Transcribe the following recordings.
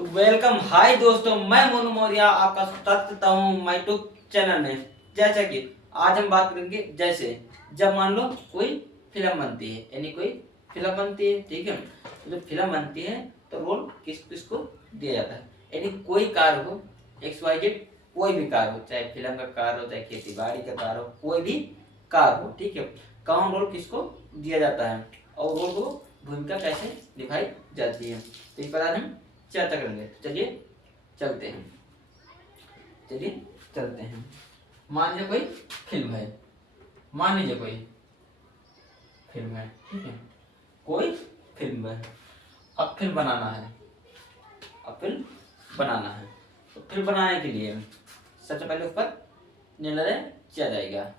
तो वेलकम, हाय दोस्तों, मैं मोनू मौर्य आपका स्वागत करता हूँ माय यूट्यूब चैनल में। जैसा कि आज हम बात करेंगे, जैसे जब मान लो कोई फिल्म बनती है, यानी कोई फिल्म बनती है, ठीक है। तो जब फिल्म बनती है तो रोल किस किस को दिया जाता है, यानी कोई कार्य हो, एक्स वाई जेड, कोई भी कार्य हो, चाहे फिल्म का कार्य हो, चाहे खेती बाड़ी का कार्य हो, कोई भी कार्य हो, ठीक है। कौन रोल किसको दिया जाता है और रोल को भूमिका कैसे निभाई जाती है, तो इस पर आज हम चर्चा करेंगे। चलिए चलते हैं, चलिए चलते हैं। मान लीजिए कोई फिल्म है, मान लीजिए कोई फिल्म है, ठीक है। कोई फिल्म है, अब फिल्म बनाना है, अब फिल्म बनाना है। तो फिल्म बनाने के लिए सबसे पहले उस पर निर्णय किया जाएगा,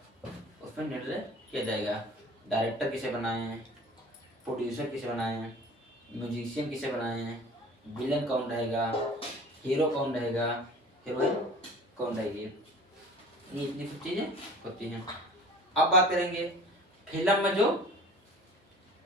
उस पर निर्णय किया जाएगा। डायरेक्टर किसे बनाए हैं, प्रोड्यूसर किसे बनाए हैं, म्यूजिशियन किसे बनाए हैं, विलन कौन रहेगा, हीरो कौन रहेगा, हीरोइन कौन रहेगी, ये इतनी कुछ चीजें होती हैं। अब बात करेंगे फिल्म में जो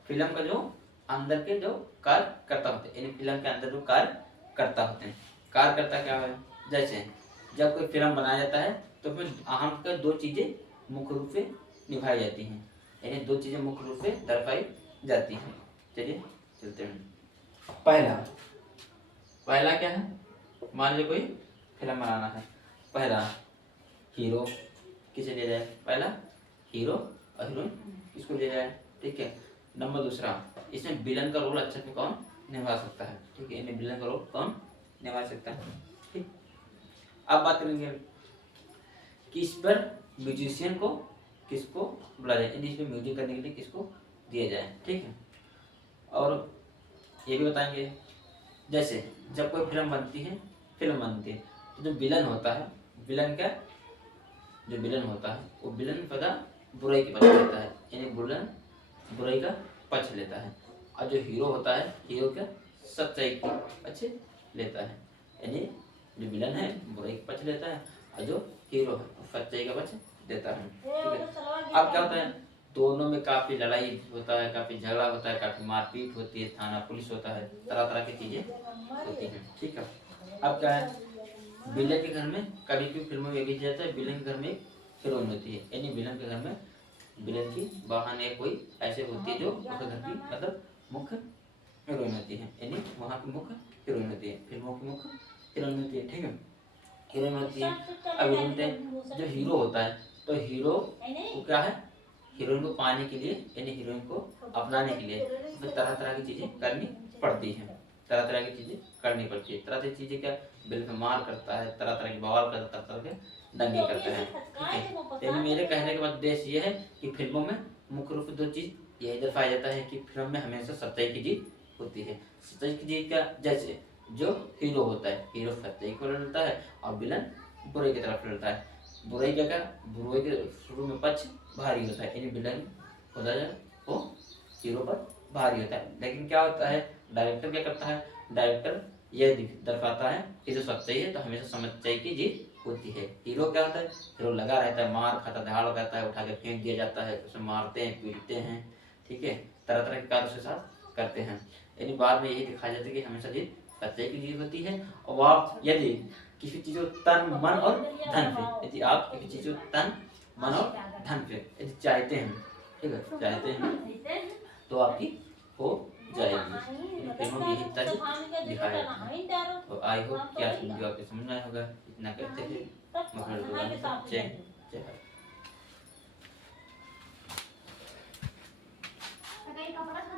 फिल्म का जो अंदर के जो कार्यकर्ता होते हैं, यानी फिल्म के अंदर जो कार्यकर्ता होते हैं। कार्यकर्ता क्या है, जैसे जब कोई फिल्म बनाया जाता है तो उसमें अहम कर दो चीजें मुख्य रूप से निभाई जाती हैं, यानी दो चीजें मुख्य रूप से दर्शाई जाती हैं। चलिए चलते हैं। पहला पहला क्या है, मान लीजिए कोई फिल्म बनाना है। पहला हीरो किसे लिया जाए, पहला हीरो और हीरोइन किसको लिया जाए, ठीक है। नंबर दूसरा, इसमें विलन का रोल अच्छे से कौन निभा सकता है, ठीक है, इन्हें विलन का रोल कौन निभा सकता है, ठीक। अब बात करेंगे कि इस पर म्यूजिशियन को किसको बुलाया जाए, यानी इसमें म्यूजिक करने के लिए किसको दिया जाए, ठीक है। और ये भी बताएंगे, जैसे जब कोई फिल्म बनती है, तो जो विलन होता है, विलन का जो विलन होता है वो विलन पता बुराई के पक्ष लेता है, यानी विलन बुराई का पक्ष लेता है। और जो हीरो होता है, हीरो का सच्चाई का पक्ष लेता है, यानी जो विलन है बुराई का पक्ष लेता है और जो हीरो है वो सच्चाई का पक्ष देता है, ठीक है। अब क्या होता है, दोनों में काफी लड़ाई होता है, काफी झगड़ा होता है, काफी मारपीट होती है, थाना पुलिस होता है, तरह तरह की चीजें होती हैं, ठीक है। अब क्या है, विलन के घर में कभी भी फिल्मों में ये भी जाता है, विलन के घर में हीरोइन होती है, यानी विलन के घर में विलन की बहन या कोई ऐसे होती है जो उसके घर की मतलब मुख्य हीरोइन होती है, यानी वहाँ की मुख्य हीरोइन होती है, फिल्मों की मुख्य हीरोइन होती है, ठीक है, हीरोइन होती है। अब बोलते हैं जो हीरो होता है, तो हीरो को क्या है, हीरोइन को पाने के लिए, यानी हीरोइन को अपनाने के लिए तरह तरह की चीजें करनी पड़ती हैं, तरह तरह की चीजें करनी पड़ती है। तरह तरह की चीजें क्या, बिल में मार करता है, तरह तरह की बवाल करता है, तरह तरह के दंगे करते हैं, ठीक है। यानी मेरे कहने का उद्देश्य ये है कि फिल्मों में मुख्य रूप से दो चीज यही दर्शाया जाता है कि फिल्म में हमेशा सच्चाई की जीत होती है। सच्चाई की जीत का, जैसे जो हीरो होता है, हीरो सच्चाई को लड़ता है और विलन बुराई की तरफ लड़ता है। बुराई क्या, बुराई के शुरू में पक्ष भारी होता है, यानी विलन होता है वो हीरो पर भारी होता है। लेकिन क्या होता है, डायरेक्टर क्या करता है, डायरेक्टर यह दर्शाता है कि जो सच्चाई है तो हमेशा सच्चाई की जीत होती है। हीरो क्या होता है, हीरो लगा रहता है, मार खाता, धाड़ करता है, उठा के फेंक दिया जाता है, उसे मारते हैं, पीटते हैं, ठीक है, तरह तरह के कार्य उसके साथ करते हैं। यानी बाद में यही दिखाया जाता है कि हमेशा जीत सच्चाई की जीत होती है। और आप यदि किसी चीज को तन मन और धन से, यदि आप किसी चीज को तन मन और धन से यदि चाहते हैं, ठीक है, चाहते हैं तो आपकी हो जाएगी। फिल्मों में यही तथ्य दिखाया जाता है। तो आई होप कि आज की वीडियो आपको समझ में आया होगा। इतना कहते हुए मैं अपना जय जय भारत।